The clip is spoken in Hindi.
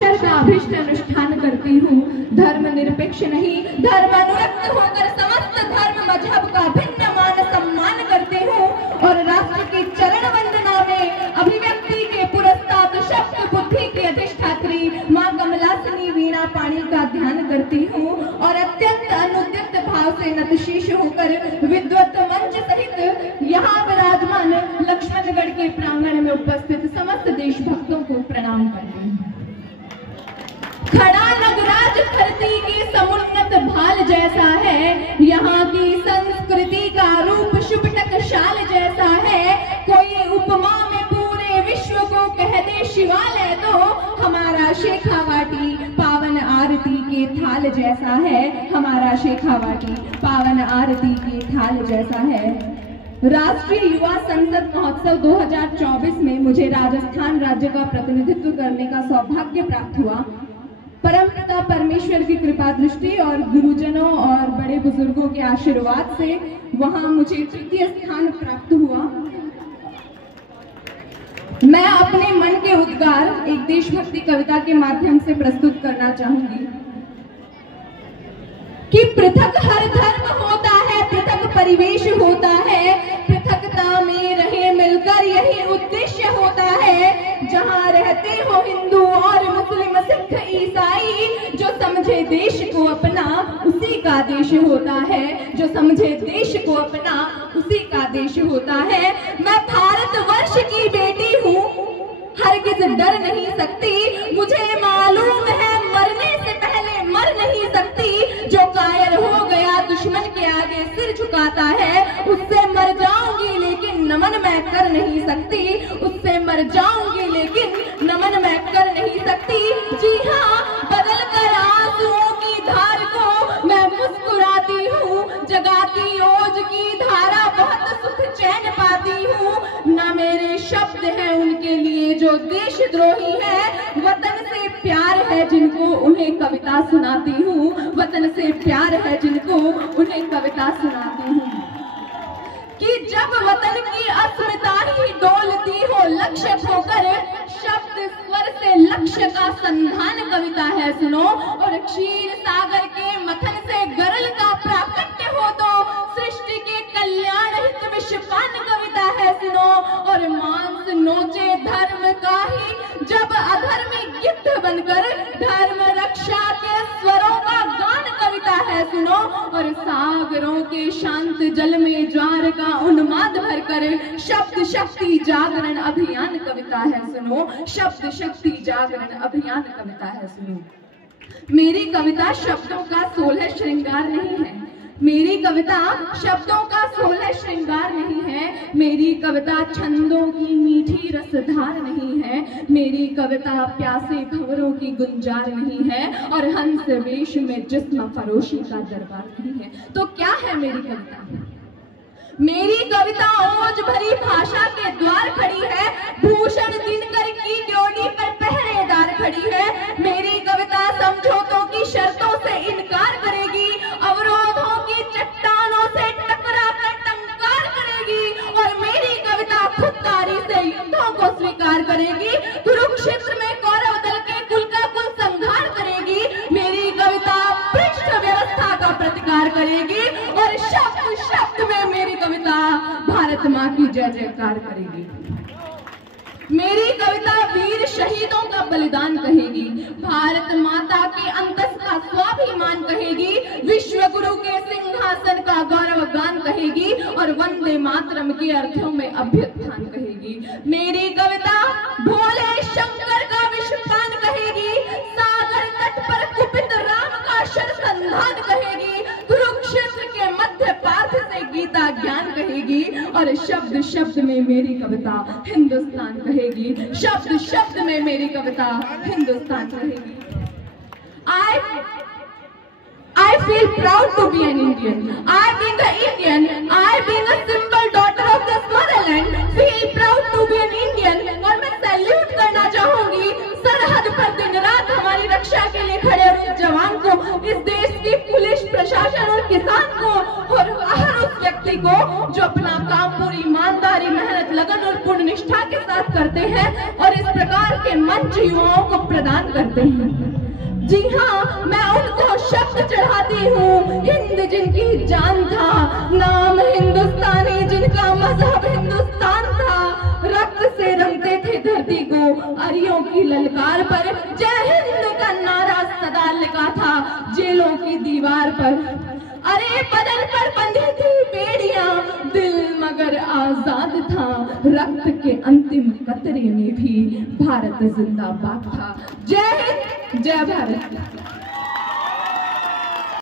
का अभिष्ट अनुष्ठान करती हूँ। धर्म निरपेक्ष नहीं, धर्म अनुरक्त होकर समस्त धर्म मजहब का भिन्न मान सम्मान करती हूँ और राष्ट्र की चरण वंदना में अभिव्यक्ति के पुरस्ताद शब्द बुद्धि की अधिष्ठात्री माँ कमलासिनी वीणा पाणी का ध्यान करती हूँ और अत्यंत अनुद्यत भाव से नतशीश होकर विद्वत मंच सहित यहाँ विराजमान लक्ष्मणगढ़ के प्रांगण में उपस्थित समस्त देशभक्तों को प्रणाम करती हूँ। खड़ा नगराज धरती की समुन्नत भाल जैसा है, यहाँ की संस्कृति का रूप शुभ टकशाल जैसा है। कोई उपमा में पूरे विश्व को कह दे शिवालय तो हमारा शेखावाटी पावन आरती के थाल जैसा है। हमारा शेखावाटी पावन आरती के थाल जैसा है। राष्ट्रीय युवा संसद महोत्सव 2024 में मुझे राजस्थान राज्य का प्रतिनिधित्व करने का सौभाग्य प्राप्त हुआ। परमपिता परमेश्वर की कृपा दृष्टि और गुरुजनों और बड़े बुजुर्गों के आशीर्वाद से वहां मुझे तृतीय स्थान प्राप्त हुआ। मैं अपने मन के उद्गार एक देशभक्ति कविता के माध्यम से प्रस्तुत करना चाहूंगी कि पृथक हर धर्म होता है, पृथक परिवेश होता है, पृथकता में रहे मिलकर यही उद्देश्य होता है। जहाँ रहते हो हिंदू और मुस्लिम सिख ईसाई, जो समझे देश को अपना उसी का देश होता है। जो समझे देश को अपना उसी का देश होता है। मैं भारतवर्ष की बेटी हूँ, हरगिज डर नहीं सकती। मुझे मालूम है मरने से पहले मर नहीं सकती। जो कायर हो गया दुश्मन के आगे सिर झुकाता है, उससे मर जाऊंगी लेकिन नमन मैं कर नहीं सकती। उससे मर जाऊंगी लेकिन नमन मैं कर नहीं सकती। जी हाँ, बदल कर आंसुओं की धार को मैं मुस्कुराती हूँ। जगाती ओज की धारा बहुत सुख चैन पाती हूँ। ना मेरे शब्द हैं उनके लिए जो देशद्रोही है, वतन से प्यार है जिनको उन्हें कविता सुनाती हूँ। वतन से प्यार है जिनको उन्हें कविता सुनाती हूँ। कि जब वतन की अस्मिता ही डोलती हो लक्ष्य खोकर, शब्द स्वर से लक्ष्य का संधान कविता है सुनो। और क्षीर सागर के मथन से गरल का प्राकट्य हो तो सृष्टि के कल्याण हित विषपान कविता है सुनो। और मांस नोचे धर्म का ही जब अधर्मी गिद्ध बनकर धर्म रक्षा के स्वरों का गान कविता है सुनो। और सागरों के शांत जल में ज्वार का उन्माद भरकर शब्द शक्ति जागरण अभियान कविता है सुनो। शब्द शक्ति जागरण अभियान कविता है सुनो। मेरी कविता शब्दों का 16 श्रृंगार नहीं है। मेरी कविता शब्दों का 16 श्रृंगार नहीं है। मेरी कविता छंदों की मीठी रसधार नहीं है। मेरी कविता प्यासे भंवरों की गुंजार नहीं है और हंस वेश में जिस्म फरोशी का दरबार नहीं है। तो क्या है मेरी कविता? मेरी कविता ओज भरी भाषा के द्वार खड़ी है। भूषण दिनकर की ड्योढ़ी पर पहरेदार खड़ी है। मेरी कविता समझौतों की शर्तों से इनकार करेगी, अवरोधों की चट्टानों से टकरा कर टंकार करेगी। और मेरी कविता खुददारी से युद्धों को स्वीकार करेगी। कुरुक्षेत्र में कौरव दल के कुल का कुल संहार करेगी। मेरी कविता पृष्ठ व्यवस्था का प्रतिकार करेगी और शब्द शब्द में मेरी कविता भारत माँ की जय जयकार करेगी। मेरी कविता वीर शहीदों का बलिदान कहेगी, भारत माता के अंतस का स्वाभिमान कहेगी, विश्व गुरु के सिंहासन का गौरव गान कहेगी और वंदे मातरम के अर्थों में अभ्युत्थान कहेगी। मेरी कविता भोले शंकर का विषपान कहेगी, सागर तट पर कुपित राम का शरसंधान कहेगी, कुरुक्षेत्र के मध्य पार्थ से गीता ज्ञान कहेगी और शब्द शब्द में मेरी कविता हिंदुस्तान कहेगी। शब्द शब्द में मेरी कविता हिंदुस्तान कहेगी। I feel proud to be an Indian. I being an Indian, I being a simple daughter of this motherland, feel proud to be an Indian। और मैं सैल्यूट करना चाहूंगी सरहद पर दिन रात हमारी रक्षा के लिए खड़े हुए जवान को, इस देश की पुलिस प्रशासन और किसान को और हर उस व्यक्ति को जो अपना काम पूरी ईमानदारी, मेहनत, लगन और पूर्ण निष्ठा के साथ करते हैं और इस प्रकार के मंच युवाओं को प्रदान करते हैं। जी हाँ, मैं उनको शब्द चढ़ाती हूँ, हिंद जिनकी जान था, नाम हिंदुस्तानी जिनका मजहब हिंदुस्तान था, रक्त से रंगते थे धरती को, अरियों की ललकार पर जय हिंद का नारा सदा लिखा था जेलों की दीवार पर। अरे बदन पर बंधी थी बेड़ियां, दिल मगर आजाद था, रक्त के अंतिम कतरे में भी भारत जिंदाबाद था। जय हिंद, जय भारत।